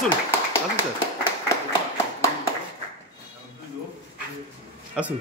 আসুন আসুন স্যার আসুন।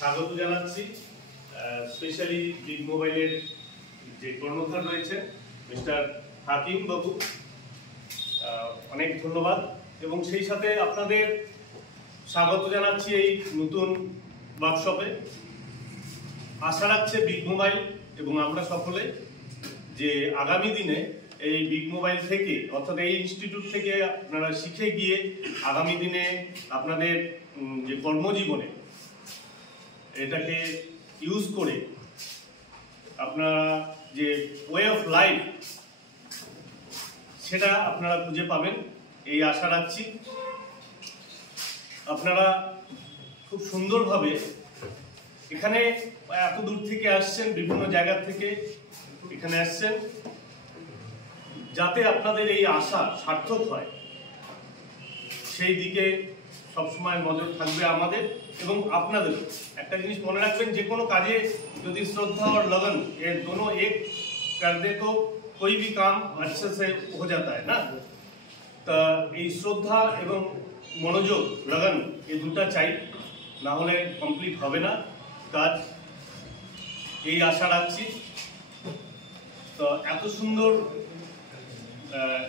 স্বাগত জানাচ্ছি স্পেশালি বিগ মোবাইলের যে কর্ণধার রয়েছে মিস্টার হাকিম বাবু, অনেক ধন্যবাদ এবং সেই সাথে আপনাদের স্বাগত জানাচ্ছি এই নতুন ওয়ার্কশপে। আশা রাখছে বিগ মোবাইল এবং আমরা সকলে যে আগামী দিনে এই বিগ মোবাইল থেকে অর্থাৎ এই ইনস্টিটিউট থেকে আপনারা শিখে গিয়ে আগামী দিনে আপনাদের যে কর্মজীবনে এটাকে ইউজ করে আপনারা যে ওয়ে অফ লাইফ সেটা আপনারা খুঁজে পাবেন এই আশা রাখছি। আপনারা খুব সুন্দরভাবে এখানে এত দূর থেকে আসছেন, বিভিন্ন জায়গা থেকে এখানে আসছেন, যাতে আপনাদের এই আশা সার্থক হয় সেই দিকে সবসময় নজর থাকবে আমাদের এবং আপনাদেরও। একটা জিনিস মনে রাখবেন, যে কোনো কাজে যদি শ্রদ্ধা और लगन ये दोनों एक कर दे तो कोई भी काम अच्छे से हो जाता है ना। তা এই শ্রদ্ধা এবং মনোযোগ लगन এই দুটো চাই, না হলে কমপ্লিট হবে না কাজ, এই আশা রাখছি। তো এত সুন্দর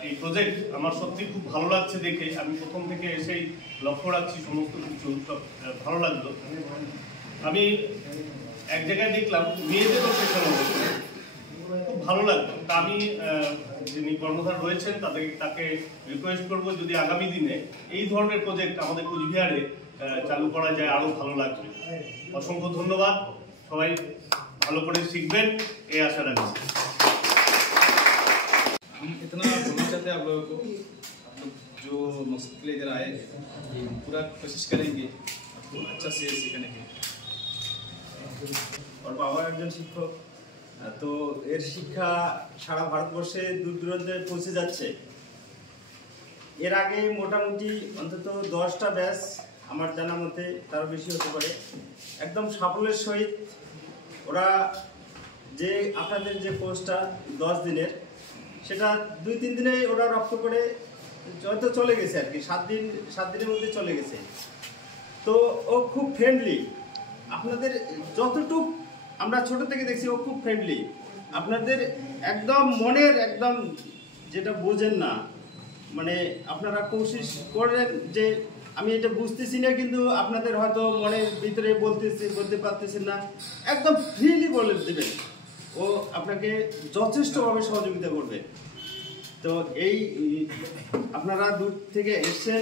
এই প্রজেক্ট আমার সত্যি খুব ভালো লাগছে দেখে। আমি প্রথম থেকে এসেই লক্ষ্য রাখছি সমস্ত কিছু, সব ভালো লাগলো। আমি এক জায়গায় দেখলাম মেয়েদেরও শেখানো হচ্ছে, খুব ভালো লাগলো। তা আমি যিনি কর্মধার রয়েছেন তাকে রিকোয়েস্ট করব, যদি আগামী দিনে এই ধরনের প্রজেক্ট আমাদের কুচবিহারে চালু করা যায় আরও ভালো লাগবে। অসংখ্য ধন্যবাদ, সবাই ভালো করে শিখবেন এই আশা রাখছি। हम इतना बोलना चाहते हैं आप लोगों को, आप लोग जो मकसद के लिए इधर आए पूरा कोशिश करेंगे आपको अच्छा से सिखाने के। और बाबा একজন শিক্ষক, তো এর শিক্ষা সারা ভারতবর্ষে দূর দূরান্তে পৌঁছে যাচ্ছে। এর আগে মোটামুটি অন্তত 10টা ব্যাচ আমার জানা মতে, তারও বেশি হতে পারে, একদম সাফল্যের সহিত ওরা যে আপনাদের যে কোর্সটা 10 দিনের, সেটা 2-3 দিনে ওরা রপ্ত করে হয়তো চলে গেছে আর কি, 7 দিনের মধ্যে চলে গেছে। তো ও খুব ফ্রেন্ডলি, আপনাদের যতটুক আমরা ছোট থেকে দেখছি ও খুব ফ্রেন্ডলি, আপনাদের একদম মনের একদম যেটা বোঝেন না, মানে আপনারা কোশিশ করেন যে আমি এটা বুঝতেছি না, কিন্তু আপনাদের হয়তো মনের ভিতরে বলতে পারতেছেন না, একদম ফ্রিলি বলে দেবেন, ও আপনাকে যথেষ্টভাবে সহযোগিতা করবে। তো এই আপনারা দূর থেকে এসেছেন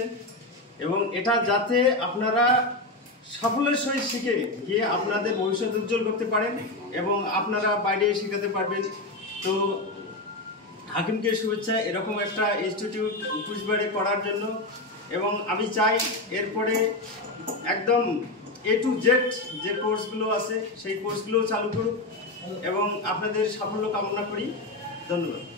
এবং এটা যাতে আপনারা সাফল্যের সহিত শিখে গিয়ে আপনাদের ভবিষ্যৎ উজ্জ্বল করতে পারেন এবং আপনারা বাইরে শেখাতে পারবেন। তো হাকিমকে শুভেচ্ছা এরকম একটা ইনস্টিটিউট কুচবিহারে করার জন্য। এবং আমি চাই এরপরে একদম A to Z যে কোর্সগুলো আছে সেই কোর্সগুলোও চালু করুক এবং আপনাদের সাফল্য কামনা করি। ধন্যবাদ।